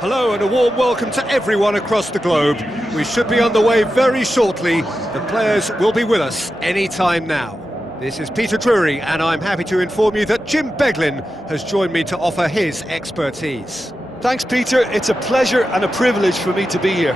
Hello and a warm welcome to everyone across the globe. We should be on the way very shortly. The players will be with us any time now. This is Peter Drury and I'm happy to inform you that Jim Beglin has joined me to offer his expertise. Thanks, Peter. It's a pleasure and a privilege for me to be here.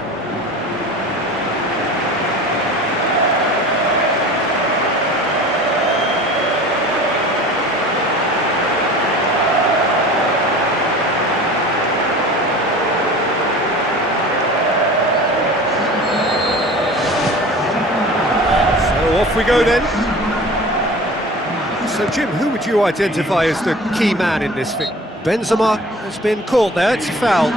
Off we go then. So Jim, who would you identify as the key man in this thing? Benzema has been caught there, it's a foul.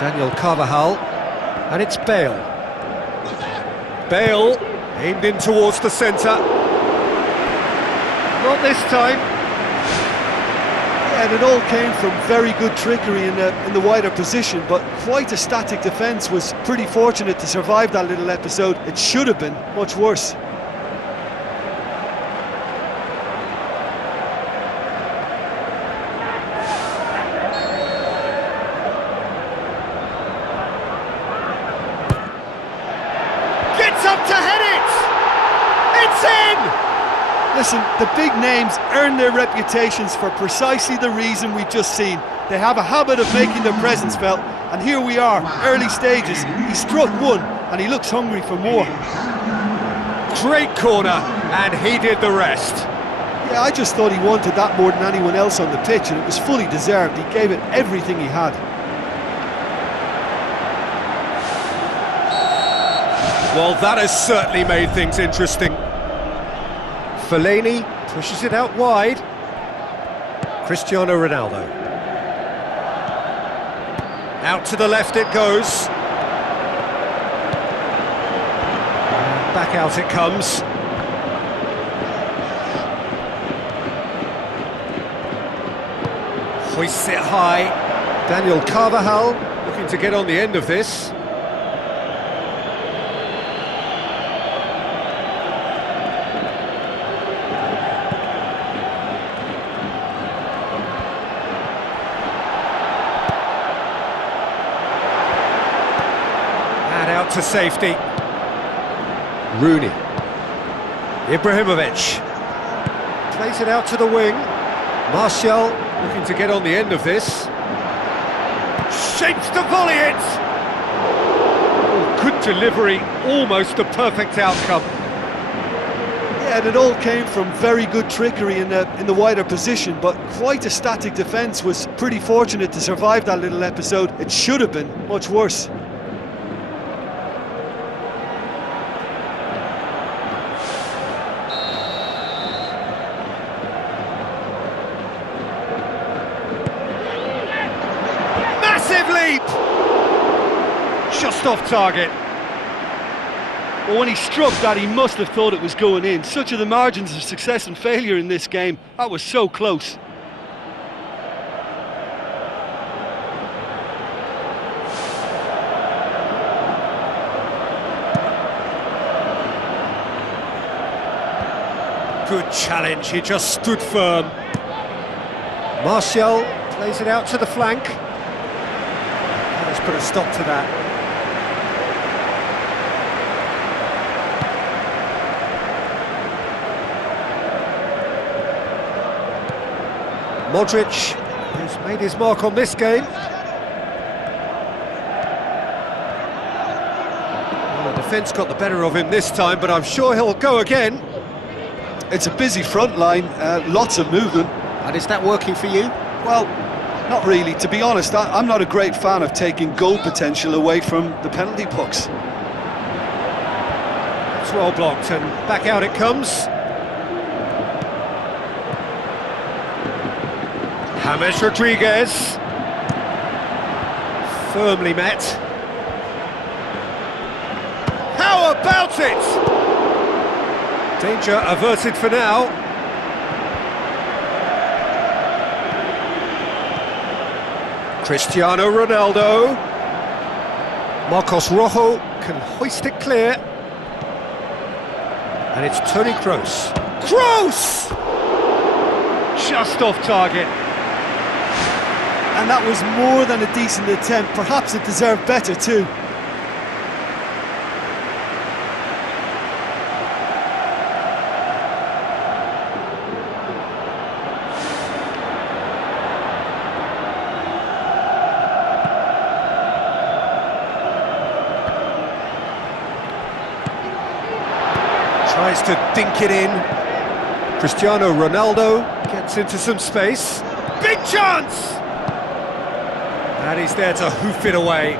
Daniel Carvajal, and it's Bale. Bale, aimed in towards the centre. Not this time. Yeah, and it all came from very good trickery in the wider position, but quite a static defence. Was pretty fortunate to survive that little episode. It should have been much worse. Up to head it! It's in! Listen, the big names earn their reputations for precisely the reason we've just seen. They have a habit of making their presence felt, and here we are, early stages. He struck one, and he looks hungry for more. Great corner, and he did the rest. Yeah, I just thought he wanted that more than anyone else on the pitch, and it was fully deserved. He gave it everything he had. Well, that has certainly made things interesting. Fellaini pushes it out wide. Cristiano Ronaldo. Out to the left it goes. And back out it comes. Hoists it high. Daniel Carvajal looking to get on the end of this. Out to safety. Rooney. Ibrahimovic. Plays it out to the wing. Martial looking to get on the end of this. Shapes to volley it! Oh, good delivery, almost a perfect outcome. Yeah, and it all came from very good trickery in the wider position, but quite a static defence. Was pretty fortunate to survive that little episode. It should have been much worse. Leap! Just off target. Well, when he struck that, he must have thought it was going in. Such are the margins of success and failure in this game. That was so close. Good challenge, he just stood firm. Martial plays it out to the flank. Let's put a stop to that. Modric has made his mark on this game. Well, the defence got the better of him this time, but I'm sure he'll go again. It's a busy front line, lots of movement. And is that working for you? Well, not really. To be honest, I'm not a great fan of taking goal potential away from the penalty box. It's well blocked and back out it comes. James Rodriguez. Firmly met. How about it? Danger averted for now. Cristiano Ronaldo. Marcos Rojo can hoist it clear. And it's Toni Kroos. Kroos! Just off target. And that was more than a decent attempt. Perhaps it deserved better too. Tries to dink it in. Cristiano Ronaldo gets into some space. Big chance! And he's there to hoof it away.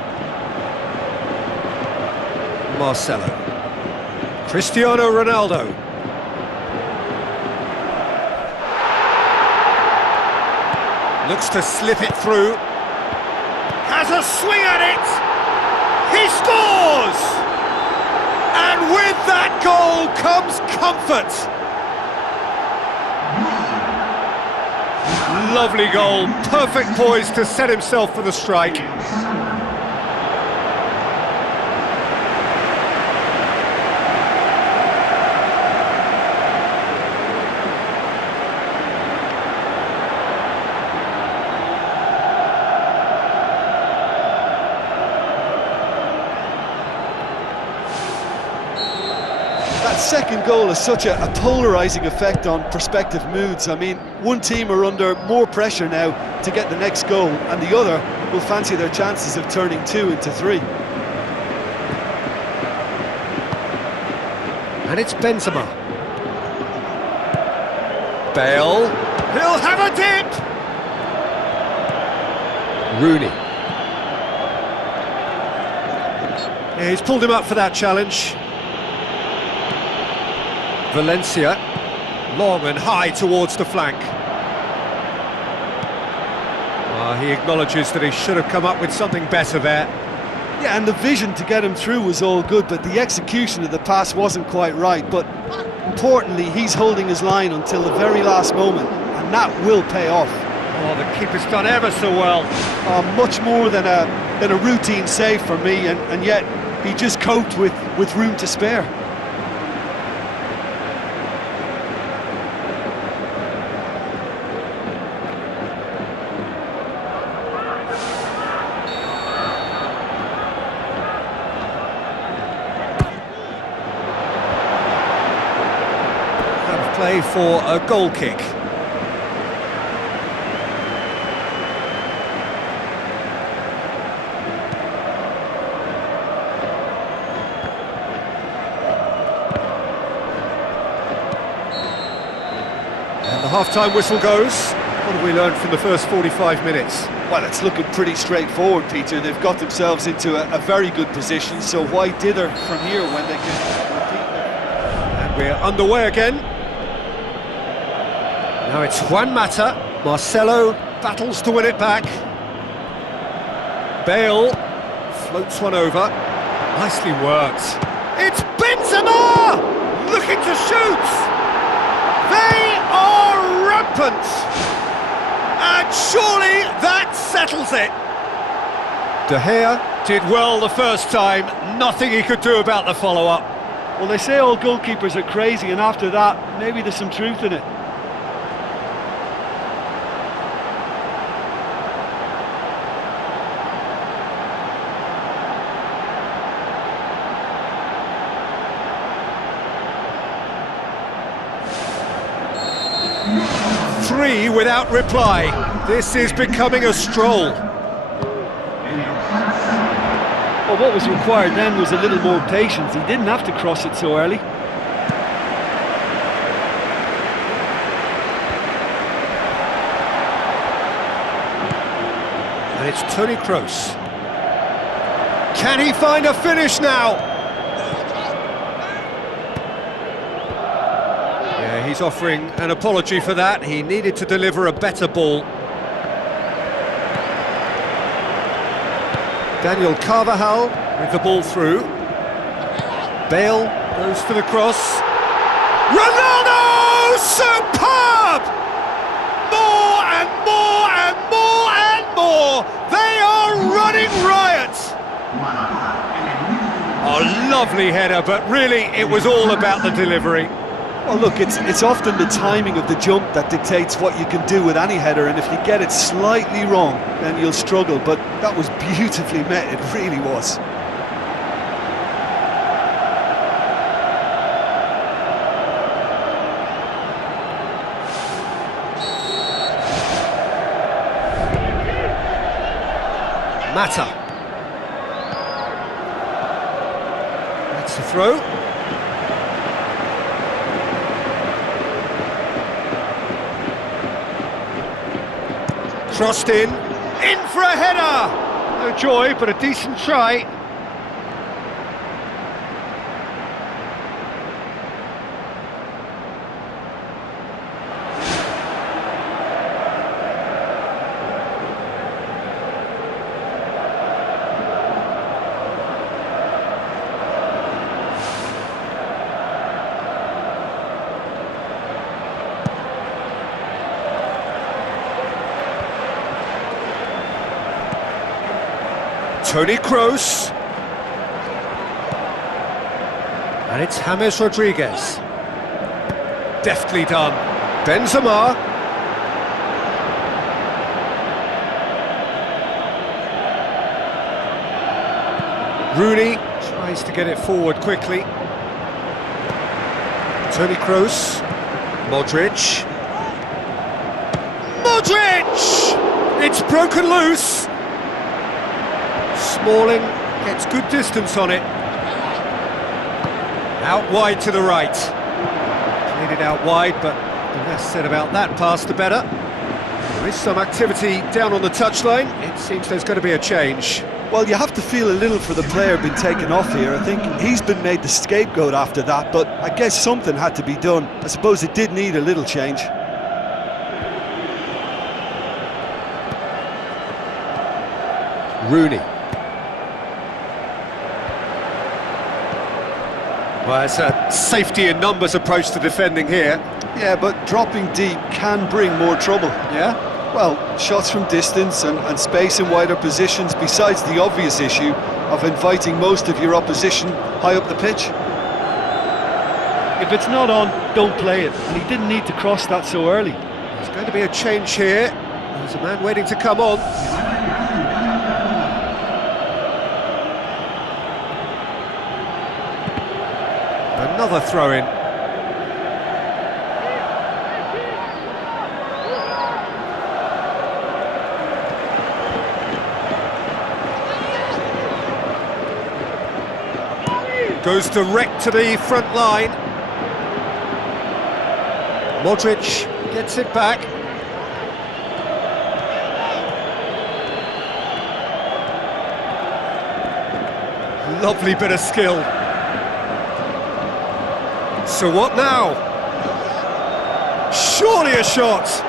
Marcelo. Cristiano Ronaldo. Looks to slip it through. Has a swing at it! He scores! And with that goal comes comfort. Lovely goal, perfect poise to set himself for the strike. That second goal has such a polarising effect on prospective moods. I mean, one team are under more pressure now to get the next goal, and the other will fancy their chances of turning 2 into 3. And it's Benzema. Bale. He'll have a dip! Rooney. Yeah, he's pulled him up for that challenge. Valencia, long and high towards the flank. He acknowledges that he should have come up with something better there. Yeah, and the vision to get him through was all good, but the execution of the pass wasn't quite right. But importantly, he's holding his line until the very last moment, and that will pay off. Oh, the keeper's done ever so well. Much more than a routine save for me, and yet he just coped with room to spare. Play for a goal kick. And the half-time whistle goes. What have we learned from the first 45 minutes? Well, it's looking pretty straightforward, Peter. They've got themselves into a very good position, so why dither from here when they can repeat? And we're underway again. Now it's Juan Mata. Marcelo battles to win it back. Bale floats one over. Nicely worked. It's Benzema! Looking to shoot! They are rampant! And surely that settles it! De Gea did well the first time. Nothing he could do about the follow-up. Well, they say all goalkeepers are crazy, and after that, maybe there's some truth in it. Three without reply. This is becoming a stroll. Well, what was required then was a little more patience. He didn't have to cross it so early. And it's Toni Kroos. Can he find a finish now? He's offering an apology for that. He needed to deliver a better ball. Daniel Carvajal with the ball through. Bale goes for the cross. Ronaldo! Superb! More and more and more and more! running riot! Oh, lovely header, but really it was all about the delivery. Well, look, it's often the timing of the jump that dictates what you can do with any header, and if you get it slightly wrong, then you'll struggle, but that was beautifully met, it really was. Mata. That's the throw. Crossed in for a header! No joy, but a decent try. Toni Kroos. And it's James Rodriguez. Deftly done. Benzema. Rooney tries to get it forward quickly. Toni Kroos. Modric. Modric! It's broken loose. Smalling gets good distance on it. Out wide to the right. Played it out wide, but the less said about that pass, the better. There is some activity down on the touchline. It seems there's going to be a change. Well, you have to feel a little for the player being taken off here. I think he's been made the scapegoat after that, but I guess something had to be done. I suppose it did need a little change. Rooney. Well, it's a safety in numbers approach to defending here. Yeah, but dropping deep can bring more trouble. Yeah? Well, shots from distance and space in wider positions, besides the obvious issue of inviting most of your opposition high up the pitch. If it's not on, don't play it, and he didn't need to cross that so early. There's going to be a change here. There's a man waiting to come on. Another throw-in. Goes direct to the front line. Modric gets it back. Lovely bit of skill. So what now? Surely a shot!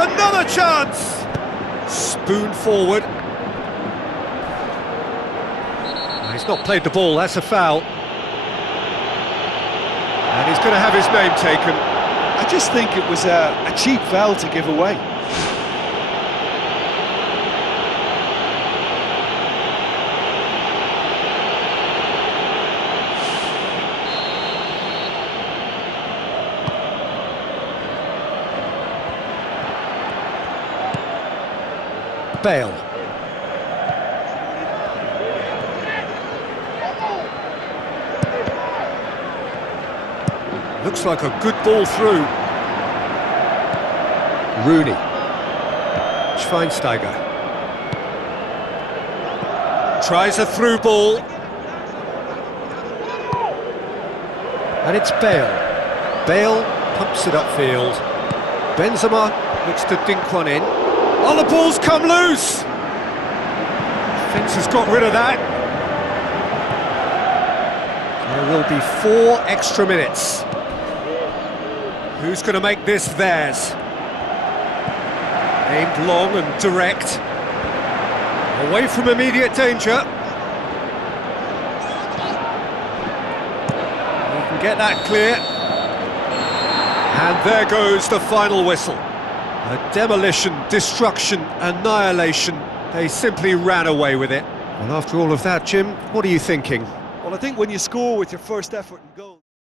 Another chance! Spoon forward. He's not played the ball, that's a foul. And he's going to have his name taken. I just think it was a cheap foul to give away. Bale. Looks like a good ball through. Rooney. Schweinsteiger. Tries a through ball. And it's Bale. Bale pumps it upfield. Benzema looks to dink one in. Oh, the ball's come loose! Defence has got rid of that. There will be 4 extra minutes. Who's going to make this theirs? Aimed long and direct. Away from immediate danger. He can get that clear. And there goes the final whistle. A demolition, destruction, annihilation. They simply ran away with it. Well, after all of that, Jim, what are you thinking? Well, I think when you score with your first effort and goal...